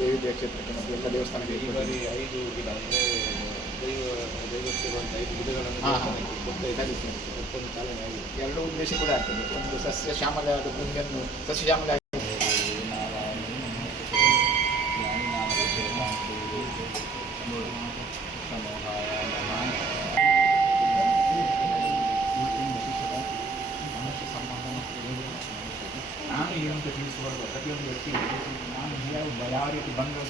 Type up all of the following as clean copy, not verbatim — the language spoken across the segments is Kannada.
ದೇವಿ ಕ್ಷೇತ್ರಕ್ಕೆ ಮತ್ತು ಎಲ್ಲ ದೇವಸ್ಥಾನಕ್ಕೆ ಈ ಬಾರಿ 5 ಗಿಡ ಅಂದರೆ ದೈವಕ್ಕೆ ಬಂದ 5 ಗಿಡಗಳನ್ನು ಮತ್ತೊಂದು ಚಾಲನೆ ಆಗಿದೆ. ಎರಡು ಉದ್ದೇಶ ಕೂಡ ಆಗ್ತದೆ. ಒಂದು ಸಸ್ಯ ಶ್ಯಾಮಲ ಭೂಮಿಯನ್ನು ಸಸ್ಯ ಶ್ಯಾಮಲ ನಾನು ಏನಂತ ತಿಳಿಸುವಾಗ ಪ್ರತಿಯೊಂದು ವ್ಯಕ್ತಿ ನಾನು ಯಾವ ರೀತಿ ಬಂದು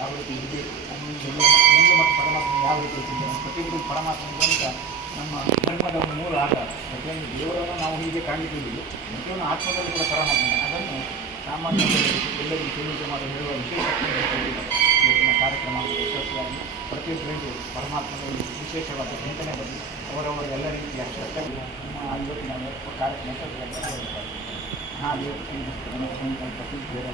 ಯಾವ ರೀತಿ ಇರಬೇಕು ಒಂದು ಮತ್ತು ಪರಮಾತ್ಮ ಯಾವ ರೀತಿ ಇರ್ತಿದ್ದೇನೆ ಪ್ರತಿಯೊಂದು ಪರಮಾತ್ಮ ನಮ್ಮ ಧರ್ಮದ ಒಂದು ಮೂಲ ಆಧಾರ. ಪ್ರತಿಯೊಂದು ದೇವರನ್ನು ನಾವು ಹೀಗೆ ಕಾಣಲಿಕ್ಕಿದ್ದೀವಿ, ಪ್ರತಿಯೊಂದು ಆತ್ಮದಲ್ಲಿ ಕೂಡ ಪರಮಾತ್ಮ ಅದನ್ನು ಸಾಮಾನ್ಯ ಎಲ್ಲರಿಗೂ ತಿಳಿಕೆ ಮಾಡಿ ಹೇಳುವ ವಿಶೇಷ ಇವತ್ತಿನ ಕಾರ್ಯಕ್ರಮ ಯಶಸ್ವಿಯಾಗಿ ಪ್ರತಿಯೊಬ್ಬರಿಗೂ ಪರಮಾತ್ಮನಲ್ಲಿ ವಿಶೇಷವಾದ ಚಿಂತನೆ ಬಗ್ಗೆ ಅವರವರ ಎಲ್ಲ ರೀತಿಯ ಕರ್ತವ್ಯ ನಮ್ಮ ಇವತ್ತಿನ ಕಾರ್ಯಕ್ರಮ ಹಾಗೆ ಸಂಕಲ್ಪ ಬೇರೆ